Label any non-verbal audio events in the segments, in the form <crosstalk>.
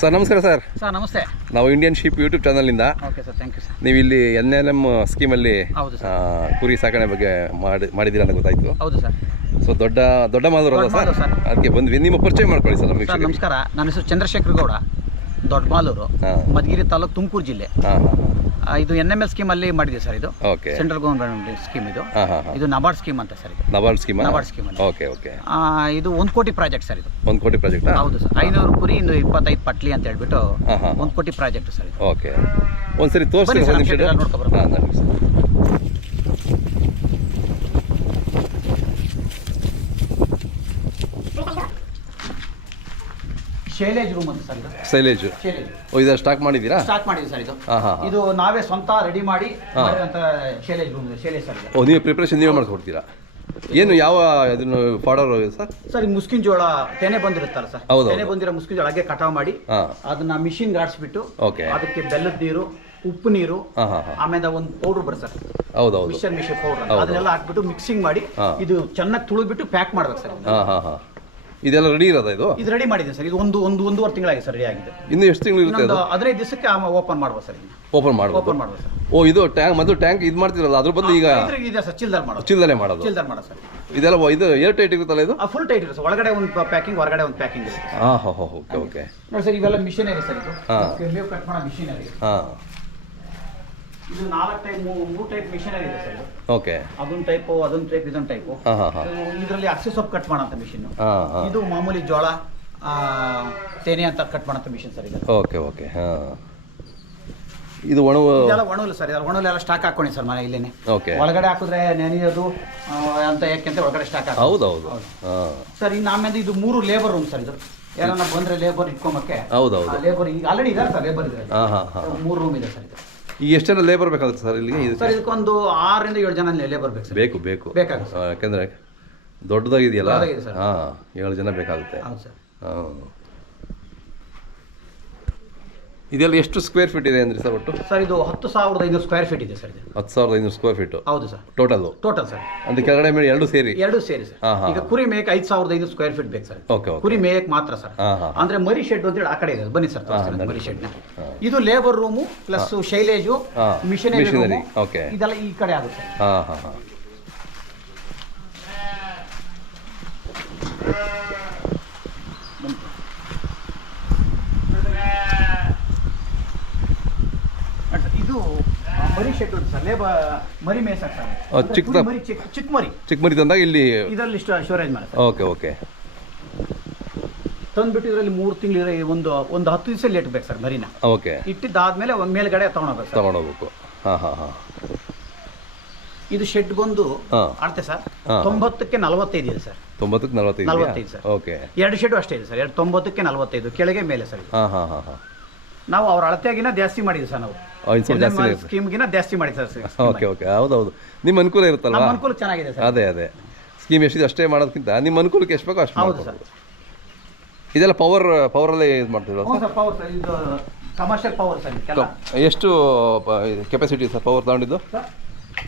Sir ನಮಸ್ಕಾರ sir. Sir ನಮಸ್ತೆ. ನಾವು Indian sheep YouTube ಚಾನಲ್ನಿಂದ okay sir thank you sir. ನೀವು ಇಲ್ಲಿ ಎನ್ ಎಲ್ ಎಂ ಸ್ಕೀಮಲ್ಲಿ ಹೌದು ಕುರಿ ಸಾಕಣೆ ಬಗ್ಗೆ ಮಾಡಿ ಮಾಡಿದ್ದೀರಾ ಅಂತ ಗೊತ್ತಾಯಿತು. ಹೌದು ಸರ್. ಸೊ ದೊಡ್ಡ ದೊಡ್ಡ ಮಾದೂರ ದೊಡ್ಡ ಸರ್? ಸರ್. ಅದಕ್ಕೆ ಬಂದ್ವಿ. ನಿಮ್ಮ ಪರಿಚಯ ಮಾಡ್ಕೊಳ್ಳಿ ಸರ್ ನಮಗೆ ಸರ್ ನಮಸ್ಕಾರ. ನನ್ನ ಹೆಸರು ಚಂದ್ರಶೇಖರ್ ಗೌಡ ದೊಡ್ಡ ಮಾಲೂರು ಮಧುಗಿರಿ ತಾಲೂಕು ತುಮಕೂರು ಜಿಲ್ಲೆ. ಆ, ಇದು ಎನ್ ಎಂ ಎಲ್ ಸ್ಕೀಮಲ್ಲಿ ಮಾಡಿದೆ ಸರ್ ಇದು. ಓಕೆ ಸೆಂಟ್ರಲ್ ಗವರ್ಮೆಂಟ್ ಸ್ಕೀಮ್ ಇದು. ಹಾಂ ಹಾಂ ಹಾಂ. ಇದು ನಬಾರ್ಡ್ ಸ್ಕೀಮ್ ಅಂತ ಸರ್ ಇದು. ನಬಾರ್ಡ್ ಸ್ಕೀಮ್ ನಬಾರ್ಡ್ ಸ್ಕೀಮ್ ಅಂತ ಓಕೆ ಓಕೆ ಆ, ಇದು ಒಂದು ಕೋಟಿ ಪ್ರಾಜೆಕ್ಟ್ ಸರ್ ಇದು. ಒಂದು ಕೋಟಿ ಪ್ರಾಜೆಕ್ಟ್ ಹೌದು ಸರ್ ಐನೂರು ಕುರಿ ಇನ್ನು ಇಪ್ಪತ್ತೈದು ಪಟ್ಲಿ ಅಂತ ಹೇಳ್ಬಿಟ್ಟು ಹಾಂ ಹಾಂ. ಒಂದು ಕೋಟಿ ಪ್ರಾಜೆಕ್ಟ್ ಸರ್ ಇದು. ಓಕೆ ಒಂದ್ಸರಿ ತೋರಿಸಿ ಒಂದು ನಿಮಿಷ. ಶೈಲೇಜ್ ರೂಮ್ ಅಂತ ಸರ್ ಇದು. Silage silage. ಓ ಇದನ್ನು ಸ್ಟಾಕ್ ಮಾಡಿದ್ದೀರಾ? ಸ್ಟಾರ್ಟ್ ಮಾಡಿದ್ವಿ ಸರ್ ಇದು. ಹಾಂ ಹಾಂ ಹಾಂ. ಇದು ನಾವೇ ಸ್ವಂತ ರೆಡಿ ಮಾಡಿ ಹಾ. ಮಾಡಿದಂತ ಶೈಲೇಜ್ ರೂಮ್ ಶೈಲೇಜ್ ಸರ್ ಇದು. ಓ ನೀವು ಪ್ರಿಪ್ರೇಷನ್ ನೀವೇ ಮಾಡ್ಕೊಡ್ತೀರಾ? ಏನು ಯಾವ ಇದನ್ನು ಪೌಡರ್ ಸರ್? ಸರ್ ಈ ಮುಸ್ಕಿನ್ ಜೋಳ ತೆನೆ ಬಂದಿರುತ್ತಲ್ಲ ಸರ್. ಹೌದು, ತೆನೆ. ಬಂದಿರೋ ಮುಸ್ಕಿನ್ ಜೋಳ ಹಾಗೆ ಕಟಾವ್ ಮಾಡಿ ಹಾಂ. ಅದನ್ನ ಮಿಷಿನ್ ಗಾಡಿಸ್ಬಿಟ್ಟು ಓಕೆ. ಅದಕ್ಕೆ ಬೆಲ್ಲದ ನೀರು ಉಪ್ಪು ನೀರು ಹಾಂ ಹಾಂ ಹಾಂ. ಆಮೇಲೆ ಒಂದು ಪೌಡರ್ ಬರುತ್ತೆ ಸರ್. ಹೌದೌದು. ಮಿಷನ್ ಮಿಷನ್ ಪೌಡರ್ ಹೌದು. ಅದನ್ನೆಲ್ಲ ಹಾಕ್ಬಿಟ್ಟು ಮಿಕ್ಸಿಂಗ್ ಮಾಡಿ ಹಾ. ಇದು ಚೆನ್ನಾಗಿ ತುಳಿದ್ಬಿಟ್ಟು ಪ್ಯಾಕ್ ಮಾಡ್ಬೇಕು ಸರ್ ಹಾಂ ಹಾಂ ಹಾಂ. ಇದೆಲ್ಲ ರೆಡಿ ಇರೋದ ಇದು? ಇದು ರೆಡಿ ಮಾಡಿದೆ ಸರ್. ಇದು ಒಂದು ಒಂದು ಒಂದೂವರೆ ತಿಂಗಳಾಗಿದೆ ಸರ್ ರೆಡಿ ಆಗಿದೆ ಇನ್ನು ಎಷ್ಟು ತಿಂಗಳು ಇರುತ್ತೆ ಇನ್ನೊಂದು ಅದು? ಹದಿನೈದು ದಿವಸಕ್ಕೆ ಓಪನ್ ಮಾಡ್ಬೋದು ಸರ್ ಓಪನ್ ಮಾಡ್ಬೋದು? ಓಪನ್ ಮಾಡ್ಬೋದು ಸರ್. ಓ ಇದು ಟ್ಯಾಂಕ್ ಮೊದಲು ಟ್ಯಾಂಕ್ ಇದು ಮಾಡ್ತಿರಲ್ಲ ಅದ್ರ ಬದಲು ಈಗ ಇದ್ರಿಗೆ ಇದೆ ಸರ್ ಚಿಲ್ದರ್ ಮಾಡೋದು. ಚಿಲ್ದಲೆ ಮಾಡೋದು. ಚಿಲ್ದರ್ ಮಾಡೋದು ಸರ್. ಇದೆಲ್ಲ ಇದು ಏರ್ ಟೈಟ್ ಇರುತ್ತಲ್ಲ ಇದು? ಫುಲ್ ಟೈಟ್ ಇರುತ್ತೆ ಸರ್. ಒಳಗಡೆ ಒಂದು ಪ್ಯಾಕಿಂಗ್ ಹೊರಗಡೆ ಒಂದು ಪ್ಯಾಕಿಂಗ್ ಇರುತ್ತೆ ಹಾಂ ಹೋ ಹೋ ಓಕೆ ಓಕೆ. ನೋಡಿ ಸರ್ ಇವೆಲ್ಲ ಮಿಷಿನರಿ ಸರ್ ಇದು. ಹಾಂ. ಕಟ್ ಮಾಡೋ ಮಿಷಿನರಿ ಹಾಂ. ಇದು ನಾಲ್ಕು ಟೈಪ್ ಮೂರು ಟೈಪ್ ಮಿಷಿನರಿ ಇದೆ ಸರ್. ಓಕೆ. ಅದೊಂದು ಟೈಪು ಅದೊಂದು ಟೈಪ್ ಇದೊಂದು ಟೈಪ್ ಇದರಲ್ಲಿ ಅಕ್ಕಿ ಸೊಪ್ಪು ಕಟ್ ಮಾಡೋಂಥ ಮಿಷಿನ್ ಇದು ಮಾಮೂಲಿ ಜೋಳ ತೇನೆ ಅಂತ ಕಟ್ ಮಾಡೋಂಥ ಮಿಷಿನ್ ಸರ್ ಇದು. ಓಕೆ ಓಕೆ ಇದು ಒಣ ಇದೆಲ್ಲ ಒಣಲು ಸರ್ ಇದೆಲ್ಲ ಎಲ್ಲ ಸ್ಟಾಕ್ ಹಾಕೊಂಡಿ ಸರ್ ಮನೆ ಇಲ್ಲೇನೆ. ಓಕೆ. ಒಳಗಡೆ ಹಾಕಿದ್ರೆ ನೆನೆಯೋದು ಅಂತ ಯಾಕೆಂತ ಒಳಗಡೆ ಸ್ಟಾಕ್ ಹಾಕಿ ಹೌದೌದು ಹೌದು. ಸರ್ ಇನ್ನು ಆಮೇಲೆ ಇದು ಮೂರು ಲೇಬರ್ ರೂಮ್ ಸರ್ ಇದು. ಯಾರನ್ನ ಬಂದ್ರೆ ಲೇಬರ್ ಇಟ್ಕೊಂಬಕ್ಕೆ. ಹೌದೌದು ಲೇಬರ್ ಈಗ ಆಲ್ರೆಡಿ ಇದ್ದಾರೆ ಸರ್ ಲೇಬರ್ ಹಾಂ ಮೂರು ರೂಮ್ ಇದೆ ಸರ್ ಇದು. ಈಗ ಎಷ್ಟು ಜನ ಲೇಬರ್ ಬೇಕಾಗುತ್ತೆ ಸರ್ ಇಲ್ಲಿಗೆ? ಸರ್ ಇದಕ್ಕೆ ಇದಕ್ಕೊಂದು ಆರರಿಂದ ಏಳು ಜನ ಲೇಬರ್ ಬೇಕು ಸರ್. ಬೇಕು ಬೇಕು. ಬೇಕಾಗುತ್ತೆ ಯಾಕೆಂದರೆ ದೊಡ್ಡದಾಗಿದೆಯಲ್ಲ? ದೊಡ್ಡದಾಗಿದೆ ಸರ್. ಹಾಂ ಏಳು ಜನ ಬೇಕಾಗುತ್ತೆ. ಹೌದು ಸರ್. ಹಾಂ ಇದೆಲ್ಲ ಎಷ್ಟು ಸ್ಕ್ವೇರ್ ಫೀಟ್ ಇದೆ ಅಂದ್ರೆ ಸರ್ ಒಟ್ಟು? ಸರ್ ಇದು ಹತ್ತು ಸಾವಿರದ ಐನೂರು ಸ್ಕ್ವೇರ್ ಫೀಟ್ ಇದೆ ಸರ್ ಇದು. ಹತ್ತು ಸಾವಿರದ ಐನೂರು ಸ್ಕ್ವೇರ್ ಫೀಟ್ ಹೌದು ಸರ್. Total total sir. ಅಂದ್ರೆ ಕೆಳಗಡೆ ಮೇಲೆ ಎರಡು ಸೇರಿ? ಎರಡು ಸೇರಿ ಸರ್. ಹಾ, ಹಾ, ಈಗ ಕುರಿ ಮೇಯಕ್ಕೆ ಐದು ಸಾವಿರದ ಐದು ಸ್ಕ್ವೇರ್ ಫೀಟ್ ಬೇಕು ಸರ್. ಓಕೆ ಓಕೆ ಕುರಿ ಮೇಕ್ ಮಾತ್ರ ಸರ್. ಹಾಂ ಹಾಂ ಅಂದ್ರೆ ಮರಿ ಶೆಡ್ ಅಂತ ಹೇಳಿ ಆ ಕಡೆ ಇದೆ ಬನ್ನಿ ಸರ್ ತೋರಿಸ್ತೀನಿ ಮರಿ ಶೆಡ್ ಇದು ಲೇಬರ್ ರೂಮು ಪ್ಲಸ್ ಶೈಲೇಜು ಹಾ, ಮಿಷನರಿ machinery, okay. ಇದೆಲ್ಲ ಈ ಕಡೆ ಆಗುತ್ತೆ ಹಾಂ ಹಾಂ ಹಾಂ ಇದು ಮರಿ ಶೆಡ್ ಸರ್ ಲೇಬರ್ ಮರಿ ಮೇಯ್ಸಕ್ ಸರ್. ಕುರಿ ಮರಿ ಚಿಕ್ಕ ಚಿಕ್ಕ ಮರಿ. ಚಿಕ್ಕ ಮರಿ ತಂದಾಗ ಇಲ್ಲಿ ಇದರಲ್ಲಿ ಸ್ಟೋರೇಜ್ ಮಾಡಿ ಓಕೆ ಓಕೆ. ತಂದ್ಬಿಟ್ಟು ಇದರಲ್ಲಿ ಮೂರು ತಿಂಗಳು ಒಂದು ಒಂದು ಹತ್ತು ದಿವಸ ಲೇಟ್ ಬೇಕು ಸರ್ ಮರಿನ. ಓಕೆ. ಇಟ್ಟಿದ್ದಾದ್ಮೇಲೆ ಒಂದು ಮೇಲ್ಗಡೆ ತಗೊಂಡೋಗ್ಬೇಕು ತಗೊಂಡೋಗ್ಬೇಕು. ಹಾಂ ಹಾಂ ಹಾಂ. ಇದು ಶೆಡ್ ಬಂದು ಅಳತೆ ಸರ್. ತೊಂಬತ್ತಕ್ಕೆ ನಲವತ್ತೈದು ಇದೆ ಸರ್. ತೊಂಬತ್ತಕ್ಕೆ ನಲವತ್ತೈದು ನಲವತ್ತೈದು ಸರ್. ಓಕೆ. ಎರಡು ಶೆಡ್ ಅಷ್ಟೇ ಇದೆ ಸರ್. ಎರಡು ತೊಂಬತ್ತಕ್ಕೆ ನಲವತ್ತೈದು. ಕೆಳಗೆ ಮೇಲೆ ಸರ್. ಹಾಂ ಹಾಂ ಹಾಂ ಹಾಂ. ನಾವು ಅವ್ರ ಅಳತೆಗಿನ ಜಾಸ್ತಿ ಮಾಡಿದ್ವಿ ಸರ್ ನಾವು. ಜಾಸ್ತಿ. ಸ್ಕೀಮ್ಗಿನ ಜಾಸ್ತಿ ಮಾಡಿದ್ವಿ ಸರ್ ಓಕೆ ಓಕೆ ಹೌದೌದು. ನಿಮ್ಮ ಅನುಕೂಲ ಇರುತ್ತಲ್ವಾ? ನಮ್ಮ ಅನುಕೂಲ ಚೆನ್ನಾಗಿದೆ ಸರ್. ಅದೇ ಅದೇ. ಸ್ಕೀಮ್ ಎಷ್ಟಿದೆ ಅಷ್ಟೇ ಮಾಡೋದಕ್ಕಿಂತ ನಿಮ್ಮ ಅನುಕೂಲಕ್ಕೆ ಎಷ್ಟು ಬೇಕೋ ಅಷ್ಟು ಹೌದು ಸರ್ ಮಾಡ್ಕೊಬೋದು. ಇದೆಲ್ಲ ಪವರ್ ಪವರಲ್ಲೇ ಇದು ಮಾಡ್ತೀವಿ ಹ್ಞೂ ಸರ್ ಪವರ್ ಸರ್. ಇದು ಕಮರ್ಷಿಯಲ್ ಪವರ್ ಸರ್ ಇದಕ್ಕೆಲ್ಲ ಎಷ್ಟು ಕೆಪಾಸಿಟಿ ಸರ್ ಪವರ್ ತಗೊಂಡಿದ್ದು? ಸರ್?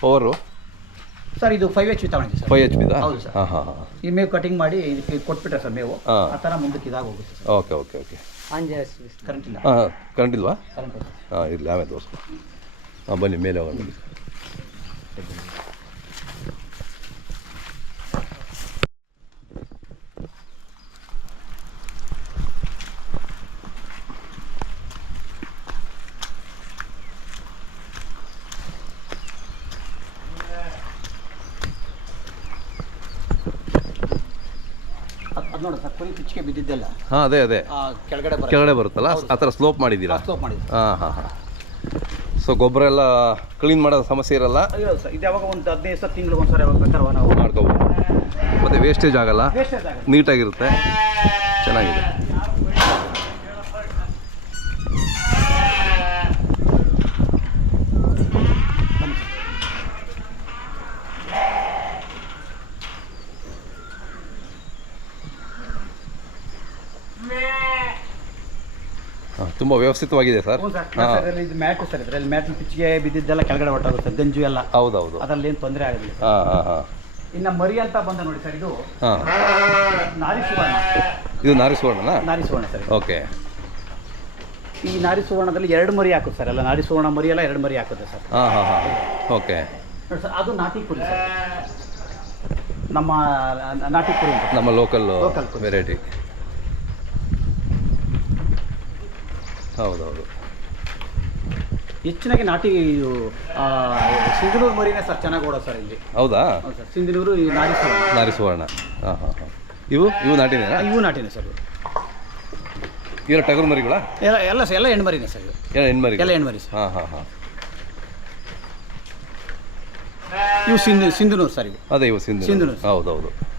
ಪವರು ಸರ್ ಇದು ಫೈವ್ ಎಚ್ ತಗೊಂಡಿದ್ದೀವಿ ಸರ್. ಫೈವ್ ಎಚ್ ಪಿದ ಹೌದು ಸರ್. ಹಾಂ ಹಾಂ ಹಾಂ. ಈ ಮೇವು ಕಟಿಂಗ್ ಮಾಡಿ ಇದಕ್ಕೆ ಕೊಟ್ಬಿಟ್ರೆ ಸರ್ ಮೇವು. ಹಾ. ಆ ಥರ ಮುಂದಕ್ಕೆ ಇದಾಗ ಹೋಗುತ್ತೆ ಸರ್. ಓಕೆ ಓಕೆ ಓಕೆ ಹಾಂ ಹಾಂ ಕರೆಂಟ್ ಇಲ್ವಾ? ಕರೆಂಟ್ ಇಲ್ಲ. ಹಾಂ ಇರಲಿ ಆಮೇಲೆ ತೋರಿಸ್ಕೊ. ಹಾಂ ಬನ್ನಿ ಮೇಲೆ ಹೋಗೋಣ. ಅದು ನೋಡಿ ಸರ್ ಕುರಿ ಪಿಚ್ಚಿಗೆ ಬಿದ್ದಿದ್ದೆಲ್ಲ. ಹಾಂ ಅದೇ ಅದೇ. ಆ, ಕೆಳಗಡೆ ಬರುತ್ತೆ. ಕೆಳಗಡೆ ಬರುತ್ತಲ್ಲ? ಆ ಥರ ಸ್ಲೋಪ್ ಮಾಡಿದ್ದೀರಾ? ಸ್ಲೋಪ್ ಮಾಡಿದ್ವಿ ಹಾಂ ಹಾಂ ಹಾಂ. ಸೊ ಗೊಬ್ಬರ ಎಲ್ಲ ಕ್ಲೀನ್ ಮಾಡೋ ಸಮಸ್ಯೆ ಇರಲ್ಲ? ಮತ್ತೆ ಸರ್ ಇದು ಯಾವಾಗ ಒಂದು ಹದಿನೈದು ಸಲ ತಿಂಗಳು ಸರಿ ಯಾವಾಗ ಬೇಕಾದ್ರೆ ನಾವು ಮಾಡ್ಕೋಬೋದು. ಮತ್ತು ವೇಸ್ಟೇಜ್ ಆಗಲ್ಲ? ವೇಸ್ಟೇಜ್ ಆಗುತ್ತೆ ನೀಟಾಗಿರುತ್ತೆ? ಚೆನ್ನಾಗಿದೆ. ತುಂಬ ವ್ಯವಸ್ಥಿತವಾಗಿದೆ ಸರ್. ಇದು ಮ್ಯಾಟ್ ಸರ್ ಇದರಲ್ಲಿ ಮ್ಯಾಟ್ ಪಿಚ್ಚಿಗೆ ಬಿದ್ದಿದ್ದೆಲ್ಲ ಕೆಳಗಡೆ ಹೊಟ್ಟಾಗುತ್ತೆ ಗಂಜು ಎಲ್ಲ. ಹೌದೌದು. ಅದರಲ್ಲಿ ಏನು ತೊಂದರೆ ಆಗಲಿಲ್ಲ ಹಾಂ ಹಾಂ ಹಾಂ. ಇನ್ನು ಮರಿ ಅಂತ ಬಂದ ನೋಡಿ ಸರ್ ಇದು ಹಾಂ. ನಾರಿ ಸುವರ್ಣ ಇದು ನಾರಿ ಸುವರ್ಣನಾ ನಾರಿ ಸುವರ್ಣ ಸರ್ ಓಕೆ. ಈ ನಾರಿ ಸುವರ್ಣದಲ್ಲಿ ಎರಡು ಮರಿ ಹಾಕುತ್ತೆ ಸರ್ ಎಲ್ಲ ನಾರಿ ಸುವರ್ಣ ಮರಿ ಎಲ್ಲ ಎರಡು ಮರಿ ಹಾಕುತ್ತೆ ಸರ್. ಹಾಂ ಹಾಂ ಹಾಂ. ಓಕೆ. ನೋಡಿ ಸರ್ ಅದು ನಾಟಿ ಕುರಿ ಸರ್. ನಮ್ಮ ನಾಟಿ ಕುರಿ ನಮ್ಮ ಲೋಕಲ್ ಲೋಕಲ್ ವೆರೈಟಿ ಹೌದೌದು. ಹೆಚ್ಚಿನಾಗಿ ನಾಟಿ ಇದು, ಆ, ಸಿಂಧನೂರು ಮರಿನೇ ಸರ್ ಚೆನ್ನಾಗಿ ಓಡೋ ಸರ್ ಇಲ್ಲಿ. ಹೌದಾ? ಹೌದು ಸರ್ ಸಿಂಧನೂರು ಈ ನಾಟಿ ನಾರಿ ಸುವರ್ಣ ಹಾಂ ಹಾಂ ಹಾಂ. ಇವು? ಇವು ನಾಟಿನೇನಾ? ಇವು ನಾಟಿನೇ ಸರ್ ಇವು. ಇವೆಲ್ಲ ಟಗರು ಮರಿಗಳ? ಎಲ್ಲ ಎಲ್ಲ ಸರ್ ಎಲ್ಲ ಹೆಣ್ಮರಿನೇ ಸರ್ ಎಲ್ಲ ಹೆಣ್ಮರಿ ಎಲ್ಲ ಹೆಣ್ಮರಿ ಸರ್. ಹಾಂ ಹಾಂ ಹಾಂ. ಇವು ಸಿಂಧು ಸಿಂಧನೂರು ಸರ್ ಇವು. ಅದೇ ಇವು ಸಿಂಧು ಸಿಂಧನೂರು. ಹೌದೌದು.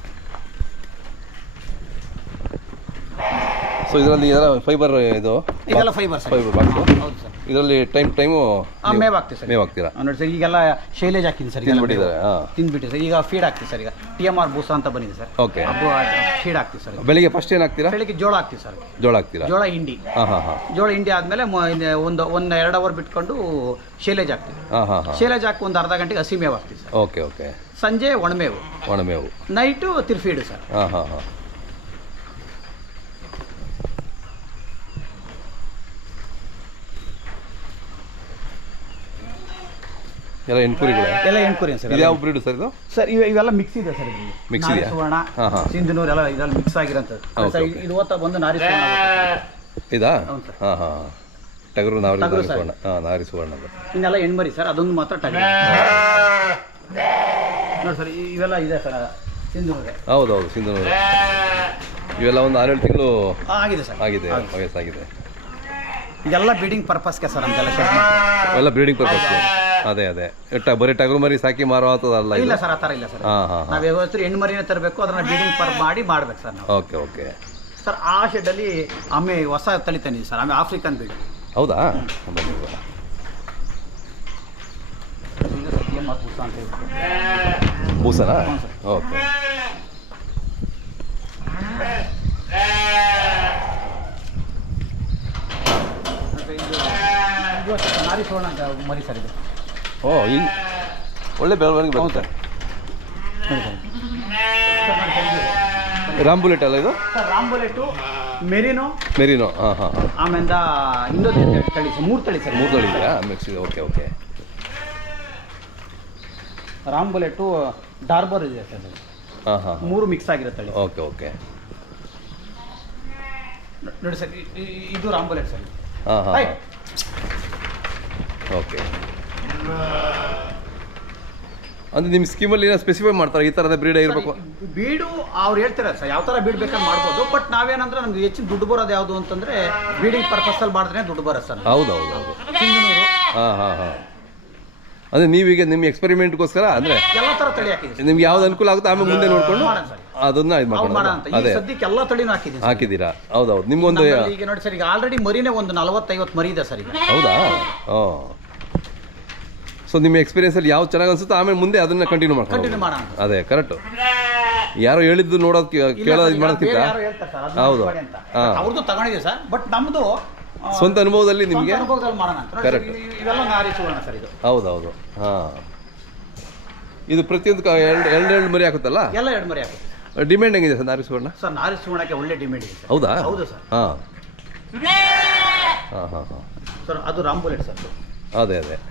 ಸೊ ಇದರಲ್ಲಿ ಇದರ ಫೈಬರ್ ಇದು ಇದೆಲ್ಲ ಫೈಬರ್ ಸರ್. ಫೈಬರ್ ಬಾಕ್ಸ್ ಹೌದು ಸರ್. ಇದರಲ್ಲಿ ಟೈಮ್ ಟೈಮು ಆ, ಮೇವ್ ಹಾಕ್ತೀವಿ ಸರ್. ಮೇವು ಆಗ್ತೀರಾ ನೋಡಿ ಸರ್ ಈಗೆಲ್ಲ ಶೈಲೇಜ್ ಹಾಕಿದ್ದೀನಿ ಸರ್ ತಿಂದ್ಬಿಟ್ಟಿದ್ದಾರೆ. ಹಾಂ. ತಿಂದ್ಬಿಟ್ಟು ಸರ್ ಈಗ ಫೀಡ್ ಹಾಕ್ತೀವಿ ಸರ್ ಈಗ ಟಿ ಎಂ ಆರ್ ಬೂಸ ಅಂತ ಬಂದಿದೆ ಸರ್. ಓಕೆ ಫೀಡ್ ಹಾಕ್ತೀವಿ ಸರ್. ಬೆಳಿಗ್ಗೆ ಫಸ್ಟ್ ಏನು ಹಾಕ್ತೀರಾ? ಬೆಳಿಗ್ಗೆ ಜೋಳ ಹಾಕ್ತೀವಿ ಸರ್. ಜೋಳ ಹಾಕ್ತೀರಾ? ಜೋಳ ಹಿಂಡಿ. ಹಾಂ ಹಾಂ ಹಾಂ. ಜೋಳ ಹಿಂಡಿ ಆದಮೇಲೆ ಒಂದು ಒಂದು ಎರಡು ಅವರ್ ಬಿಟ್ಕೊಂಡು ಶೈಲೇಜ್ ಹಾಕ್ತೀವಿ. ಹಾಂ ಹಾಂ ಹಾಂ. ಶೈಲೇಜ್ ಹಾಕಿ ಒಂದು ಅರ್ಧ ಗಂಟೆಗೆ ಹಸಿ ಮೇವು ಹಾಕ್ತೀವಿ ಸರ್. ಓಕೆ ಓಕೆ ಸಂಜೆ ಒಣಮೇವು ಒಣಮೇವು ನೈಟು ತಿರ್ಫೀಡು ಸರ್. ಹಾಂ ಹಾಂ ಹಾಂ. ಎಲ್ಲ ಹೆಣ್ಕುರಿಗಳೇ ಎಲ್ಲ ಎಂಟ್ಕುರಿ ಸರ್ ಇದು ಯಾವ ಬ್ರೀಡ್ ಸರ್ ಇದು? ಸರ್ ಇವ ಇವೆಲ್ಲ ಮಿಕ್ಸ್ ಇದೆ ಸರ್ ಇದರಲ್ಲಿ. Mix ಇದೆಯಾ? ಸುವರ್ಣ ಹಾ, ಹಾ. ಸಿಂಧನೂರು ಎಲ್ಲ ಇದ್ರಲ್ಲಿ ಮಿಕ್ಸ್ ಆಗಿರೋಂಥದ್ದು. Okay, sir, okay. ಇದು ಓದ್ತಾ ಬಂದು ನಾರಿ ಸುವರ್ಣ ಬರುತ್ತೆ. ಇದಾ? ಹೌದು ಸರ್. ಹಾಂ ಹಾಂ ಟಗರು ನಾರಿ ಟಗರು ನಾರಿ ಸರ್. ಸುವರ್ಣ. ಹಾಂ ನಾರಿ ಸುವರ್ಣದ ಇನ್ನೆಲ್ಲ ಹೆಣ್ಮರಿ ಸರ್ ಅದೊಂದು ಮಾತ್ರ ಟಗರು. ನೋಡಿ ಸರ್ ಇ- ಇವೆಲ್ಲ ಇದೆ ಸರ್ ಸಿಂಧನೂರೇ ಹೌದು ಹೌದು ಸಿಂಧನೂರು ಇವೆಲ್ಲ ಒಂದು ಆರೇಳು ತಿಂಗಳು ಆ, ಆಗಿದೆ ಸರ್. ಆಗಿದೆ ವಯಸ್ಸಾಗಿದೆ. ಇದೆಲ್ಲ ಬೀಡಿಂಗ್ ಪರ್ಪಸ್ಗೆ ಸರ್ ನಮ್ದೆಲ್ಲ ಶೆಡ್ ಅವೆಲ್ಲ ಬ್ರೀಡಿಂಗ್ ಪರ್ಪಸ್ ಅದೇ ಅದೇ. ಟ ಬರೀ ಟಗರು ಮರಿ ಸಾಕಿ ಮಾರೋ ಅಲ್ಲ ಇಲ್ಲ ಸರ್ ಆ ಥರ ಇಲ್ಲ ಸರ್. ಹಾಂ ಹಾಂ ಹೆಣ್ಣು ಮರಿನ ತರಬೇಕು ಅದನ್ನ ಬೀಡಿಂಗ್ ಪರ್ ಮಾಡಿ ಮಾಡ್ಬೇಕು ಸರ್ ನಾವು. Okay okay. ಸರ್ ಆ ಶೆಡ್ಡಲ್ಲಿ ಆಮೆ ಹೊಸ ತಳಿ ತಂದಿದ್ದೀವಿ ಸರ್ ಆಮೆ ಆಫ್ರಿಕನ್ ಬೀಡ್. ಹೌದಾ? ಬನ್ನಿ ಬಾ. ಅಂತ ಹೇಳ್ಬಿಟ್ಟು ಬೂಸನಾ ಹ್ಞೂ ಸರ್. ಓಕೆ. ಮತ್ತೆ ಇದು ಇದು ಅಷ್ಟೇ ನಾರಿ ಸುವರ್ಣ ಅಂತ ಮರಿ ಸರ್ ಇದು. ಓ ಇನ್ ಒಳ್ಳೆ ಬೆಳವಣಿಗೆ ಬರುತ್ತೆ. ಇದು. ರಾಂಬುಲೆಟ್ ಅಲ್ಲ ಇದು? ಸರ್ ಬುಲೆಟು ಮೆರಿನೋ ಮೆರಿನೋ ಹಾಂ ಹಾಂ. ಹಾಂ ಆಮೇಲೆ ಇನ್ನೊಂದು ತಳಿ ಸರ್ ಮೂರು ತಳಿ ಸರ್. ಮೂರು ಇದೆಯಾ? ಮಿಕ್ಸ್ ಇದೆ ಓಕೆ ಓಕೆ ರಾಂಬೊಲೆಟು ಡಾರ್ಬರ್ ಇದೆ ಸರ್. ಹಾಂ ಹಾಂ ಮೂರು ಮಿಕ್ಸ್ ಆಗಿರೋ ತಳಿ. ಓಕೆ ಓಕೆ ನೋಡಿ ಸರ್ ಇದು ರಾಂಬುಲೆಟ್ ಸರ್. ಹಾಂ ಹಾಂ ಓಕೆ ಅಂದರೆ ನಿಮ್ಮ ಸ್ಕೀಮಲ್ಲಿ ಏನೋ ಸ್ಪೆಸಿಫೈ ಮಾಡ್ತಾರೆ? ಈ ಥರದ ಬ್ರೀಡ್ ಇರಬೇಕು ಬೀಡು ಅವ್ರು ಹೇಳ್ತಾರೆ ಸರ್ ಯಾವ ಥರ ಬೀಡ್ ಬೇಕಾದ್ರೆ ಮಾಡ್ಬೋದು. ಬಟ್ ನಾವೇನಂದ್ರೆ ನಮ್ಗೆ ಹೆಚ್ಚಿನ ದುಡ್ಡು ಬರೋದು ಯಾವುದು ಅಂತಂದ್ರೆ ಬೀಡಿಂಗ್ ಪರ್ಪಸಲ್ಲಿ ಮಾಡಿದ್ರೆ ದುಡ್ಡು ಬರೋದು ಸರ್. ಹೌದು ಹೌದು ಹೌದು ಹಾಂ ಹಾಂ ಹಾಂ. ಅಂದರೆ ನೀವೀಗ ನಿಮ್ಮ ಎಕ್ಸ್ಪೆರಿಮೆಂಟ್ಗೋಸ್ಕರ ಅಂದ್ರೆ ಎಲ್ಲ ಥರ ತಳಿ ಹಾಕಿದ್ದೀವಿ. ನಿಮ್ಗೆ ಯಾವ್ದು ಅನುಕೂಲ ಆಗುತ್ತೆ ಆಮೇಲೆ ಮುಂದೆ ನೋಡ್ಕೊಂಡು ಮಾಡೋಣ ಸರ್. ಅದನ್ನ ಇದು ಅವ್ರು ಮಾಡೋಣ ಅಂತ ಮಾಡ್ಕೊಂಡು ಈಗ ಅದೇ. ಸದ್ಯಕ್ಕೆ ಎಲ್ಲ ತಳಿನೂ ಹಾಕಿದ್ದೀನಿ ಸರ್. ಹಾಕಿದ್ದೀರಾ? ಹೌದೌದು. ನಿಮ್ಗೊಂದು ನಮ್ಮಲ್ಲಿ ಈಗ ನೋಡಿ ಸರ್ ಈಗ ಆಲ್ರೆಡಿ ಮರಿನೇ ಒಂದು ನಲವತ್ತೈವತ್ತು ಮರಿ ಇದೆ ಸರ್ ಈಗ. ಹೌದಾ? ಓ. ಸೊ ನಿಮ್ಮ ಎಕ್ಸ್ಪೀರಿಯನ್ಸಲ್ಲಿ ಯಾವ್ದು ಚೆನ್ನಾಗಿ ಅನ್ಸುತ್ತೋ ಆಮೇಲೆ ಮುಂದೆ ಅದನ್ನ ಕಂಟಿನ್ಯೂ ಮಾಡ್ಕೊಂಡು ಕಂಟಿನ್ಯೂ. ಮಾಡೋಣ. ಅದೇ ಕರೆಕ್ಟ್ ಯಾರೋ ಹೇಳಿದ್ದು ನೋಡೋದಕ್ಕೆ ಕೇಳೋದು ಮಾಡೋದಕ್ಕಿಂತ ಬೇರೆ ಯಾರೋ ಹೇಳ್ತಾರೆ ಸರ್, ಹೌದು. ಮಾಡಿ ಅಂತ. ಹಾ. ಅವ್ರದ್ದು ತಗೊಂಡಿದೆ ಸರ್ ಬಟ್ ನಮ್ದು ಸ್ವಂತ ಅನುಭವದಲ್ಲಿ ನಿಮಗೆ? ಅನುಭವದಲ್ಲಿ ಮಾಡೋಣ ಅಂತ. ನೋಡಿ Correct. ಸರ್, ಇವೆಲ್ಲ ನಾರಿ ಸುವರ್ಣ ಸರ್ ಇದು. ಹೌದೌದು. ಹಾಂ. ಇದು ಪ್ರತಿಯೊಂದು ಕ- ಎರಡು ಎರಡು ಎರಡು ಮರಿ ಹಾಕುತ್ತಲ್ಲ? ಎಲ್ಲ ಎರಡು ಮರಿ ಹಾಕಿ ಡಿಮ್ಯಾಂಡ್ ಹೆಂಗಿದೆ ಸರ್ ನಾರಿ ಸುವರ್ಣ? ಸರ್ ನಾರಿ ಸುವರ್ಣಕ್ಕೆ ಒಳ್ಳೆ ಡಿಮ್ಯಾಂಡ್ ಇದೆ ಸರ್. ಹೌದಾ? ಹೌದು ಸರ್. ಹಾಂ. ಹಾಂ ಹಾಂ ಹಾಂ. ಸರ್ ಅದು ರಾಮ್ ಬುಲೆಟ್ ಸರ್. ಅದೇ ಅದೇ.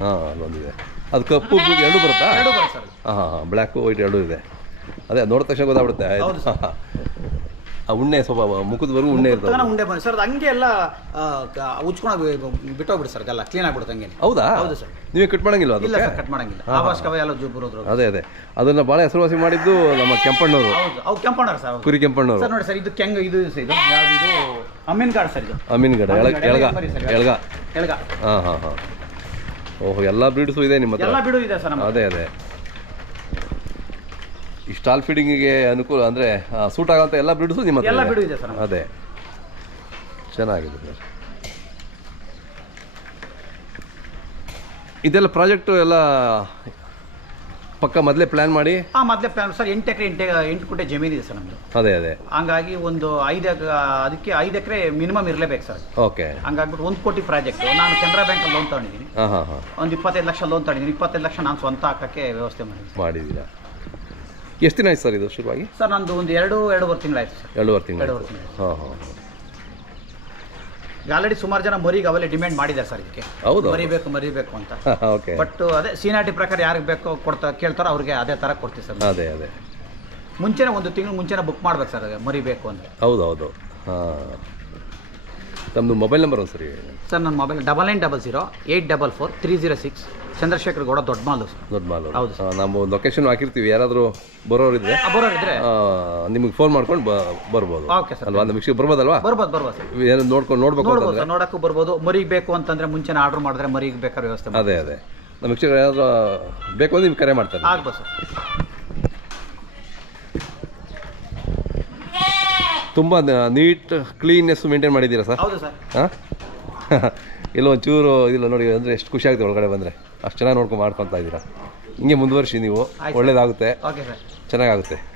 ಹಾಂ ಅಲ್ಲೊಂದಿದೆ ಅದು ಕಪ್ಪು ಎರಡು ಬರುತ್ತಾ? ಹಾಂ ಹಾಂ ಹಾಂ ಬ್ಲ್ಯಾಕು ವೈಟ್ ಎರಡೂ ಇದೆ. ಅದೇ ನೋಡಿದ ತಕ್ಷಣ ಗೊತ್ತಾಗ್ಬಿಡುತ್ತೆ. ಆಯ್ತು. ಹೌದು ಸರ್. ಆ ಉಣ್ಣೆ ಸ್ವಭಾವ ಮುಖದವರೆಗೂ ಉಣ್ಣೆ ಇರ್ತದೆ. ಉಣ್ಣೆ ಉಂಡೆ ಬಂದು ಸರ್ ಅದು ಹಂಗೆ ಎಲ್ಲ ಉಚ್ಕೊಂಡು ಬಿಟ್ಟೋಗ್ಬಿಡಿ ಸರ್ ಎಲ್ಲ ಕ್ಲೀನ್ ಆಗ್ಬಿಡುತ್ತೆ ಹಂಗೆ ಹೌದಾ? ಹೌದು ಸರ್. ನೀವೇ ಕಟ್ ಮಾಡಂಗಿಲ್ಲ ಇಲ್ಲ ಅದಕ್ಕೆ? ಸರ್ ಕಟ್ ಮಾಡಂಗಿಲ್ಲ. ಆವಾಸ್ ಕವ ಎಲ್ಲ ಜೂ ಬರೋದ್ರು ಅದೇ ಅದೇ. ಅದನ್ನ ಭಾಳ ಹೆಸರುವಾಸಿ ಮಾಡಿದ್ದು ನಮ್ಮ ಕೆಂಪಣ್ಣವರು. ಹೌದು ಅವು ಕೆಂಪಣ್ಣರು ಸರ್ ಕುರಿ ಕೆಂಪಣ್ಣವರು. ಸರ್ ನೋಡಿ ಸರ್ ಇದು ಕೆಂಗ್ ಇದು ಸರ್ ಇದು ಯಾವ್ದು ಇದು? ಅಮೀನ್ ಗಾಡ್ ಸರ್ ಇದು. ಅಮೀನ್ಗಡ ಎಳಗ ಎಳಗ ಎಳಗ. ಎಳಗ. ಹಾ ಹಾಂ ಹಾಂ. ಓಹೋ ಎಲ್ಲ ಬ್ರೀಡ್ಸು ಇದೆ ನಿಮ್ಮ ಎಲ್ಲ ಹತ್ರ ಬಿಡು ಇದೆ ಸರ್ ನಮ್ಮ ಅದೇ ಅದೇ. ಈ ಸ್ಟಾಲ್ ಫೀಡಿಂಗಿಗೆ ಅನುಕೂಲ ಅಂದರೆ ಸೂಟ್ ಆಗೋಂಥ ಎಲ್ಲ ಬ್ರೀಡ್ಸು ನಿಮ್ಮ ಎಲ್ಲ. ಬಿಡು ಇದೆ ಸರ್ ಅದೇ. ಚೆನ್ನಾಗಿದೆ ಸರ್. ಇದೆಲ್ಲ ಪ್ರಾಜೆಕ್ಟು ಎಲ್ಲ ಪಕ್ಕ ಮೊದಲೇ ಪ್ಲ್ಯಾನ್ ಮಾಡಿ? ಆ ಮೊದಲೇ ಪ್ಲಾನ್ ಸರ್ ಎಂಟು ಎಕರೆ ಎಂಟು ಎಂಟು ಕುಂಟೆ ಜಮೀನು ಇದೆ ಸರ್ ನಮ್ಮದು ಅದೇ ಅದೇ. ಹಂಗಾಗಿ ಒಂದು ಐದು ಅದಕ್ಕೆ ಐದು ಎಕರೆ ಮಿನಿಮಮ್ ಇರಲೇಬೇಕು ಸರ್. ಓಕೆ. ಹಂಗಾಗ್ಬಿಟ್ಟು ಒಂದು ಕೋಟಿ ಪ್ರಾಜೆಕ್ಟ್ ನಾನು ಕೆನರಾ ಬ್ಯಾಂಕಲ್ಲಿ ಲೋನ್ ತಗೊಂಡಿದ್ದೀನಿ. ಹಾಂ ಹಾಂ ಹಾಂ. ಒಂದು ಇಪ್ಪತ್ತೈದು ಲಕ್ಷ ಲೋನ್ ತಗೊಂಡಿದ್ದೀನಿ. ಇಪ್ಪತ್ತೈದು ಲಕ್ಷ ನಾನು ಸ್ವಂತ ಹಾಕೋಕ್ಕೆ ವ್ಯವಸ್ಥೆ ಮಾಡಿದ್ದೀನಿ. ಮಾಡಿದ್ದೀರಾ? ಎಷ್ಟು ದಿನ ಆಯ್ತು ಸರ್ ಇದು ಶುರುವಾಗಿ? ಸರ್ ನಂದು ಒಂದು ಎರಡು ಎರಡೂವರೆ ತಿಂಗಳಾಯ್ತು ಸರ್. ಎರಡೂವರೆ ತಿಂಗಳು ಎರಡೂವರೆ ತಿಂಗಳು ಹಾಂ ಹಾಂ ಆಲ್ರೆಡಿ ಸುಮಾರು ಜನ ಮರಿಗೆ ಅವಲೇ ಡಿಮ್ಯಾಂಡ್ ಮಾಡಿದ್ದಾರೆ ಸರ್ ಇದಕ್ಕೆ. ಹೌದು ಮರಿಬೇಕು ಮರಿಬೇಕು ಅಂತ. <laughs> ಓಕೆ ಬಟ್ ಅದೇ ಸೀನಾಟಿ ಪ್ರಕಾರ ಯಾರಿಗೆ ಬೇಕೋ ಕೊಡ್ತಾ ಕೇಳ್ತಾರೋ ಅವ್ರಿಗೆ ಅದೇ ಥರ ಕೊಡ್ತೀವಿ ಸರ್. ಅದೇ ಅದೇ. ಮುಂಚೆನೇ ಒಂದು ತಿಂಗಳು ಮುಂಚೆನೇ ಬುಕ್ ಮಾಡ್ಬೇಕು ಸರ್ ಮರಿಬೇಕು ಅಂದರೆ ಹೌದು ಹೌದು ಹಾಂ. ತಮ್ಮದು ಮೊಬೈಲ್ ನಂಬರ್ ಒಂದು ಸರಿ ಸರ್ ನನ್ನ mobile double nine double zero eight double four three zero six Chandrashekar Gowda ದೊಡ್ಡ ಮಾಲು ಸರ್ ದೊಡ್ಡ ಮಾಲು ಹೌದು ನಾವು ಲೊಕೇಶನ್ ಹಾಕಿರ್ತೀವಿ. ಯಾರಾದರೂ ಬರೋರಿದ್ರೆ ಬರೋರಿದ್ರೆ? ನಿಮಗೆ ಫೋನ್ ಮಾಡ್ಕೊಂಡು ಬ ಬರ್ಬೋದು. Okay sir. ಅಲ್ವಾ? ನಮ್ಮ ವಿಷಯ ಬರ್ಬೋದಲ್ವಾ? ಬರ್ಬೋದು ಬರ್ಬೋದು ಸರ್. ಏನೋ ನೋಡ್ಕೊಂಡು ನೋಡ್ಬೇಕು ನೋಡ್ಬೋದು ನೋಡೋಕ್ಕೂ ಸರ್ ನೋಡಕ್ಕೂ ಬರ್ಬೋದು. ಮರಿಗೆ ಬೇಕು ಅಂತಂದ್ರೆ ಮುಂಚೆನೇ ಆರ್ಡರ್ ಮಾಡಿದ್ರೆ ಮರಿಗೆ ಬೇಕಾದ್ರೆ ವ್ಯವಸ್ಥೆ ಮಾಡಿ ಅದೇ ಅದೇ. ನಮ್ಮ ಮಿಕ್ಸಿಗೆ ಏನಾದರೂ ಬೇಕು ಅಂದ್ರೆ ನಿಮ್ಗೆ ಕರೆ ಮಾಡ್ತಾರೆ. ಆಗ್ಬೋದು ಸರ್. ತುಂಬ ನೀಟ್ ಕ್ಲೀನ್ನೆಸ್ ಮೇಂಟೈನ್ ಮಾಡಿದ್ದೀರಾ ಸರ್? ಹಾಂ? <laughs> ಇಲ್ಲ ಒಂಚೂರು ಇಲ್ಲ ನೋಡಿ ಅಂದರೆ ಎಷ್ಟು ಖುಷಿ ಆಗುತ್ತೆ ಒಳಗಡೆ ಬಂದರೆ. ಅಷ್ಟು ಚೆನ್ನಾಗಿ ನೋಡ್ಕೊಂಡು ಮಾಡ್ಕೊತಾ ಇದ್ದೀರಾ. ಹಿಂಗೆ ಮುಂದುವರಿಸಿ ನೀವು. ಒಳ್ಳೇದಾಗುತ್ತೆ. ಚೆನ್ನಾಗಾಗುತ್ತೆ.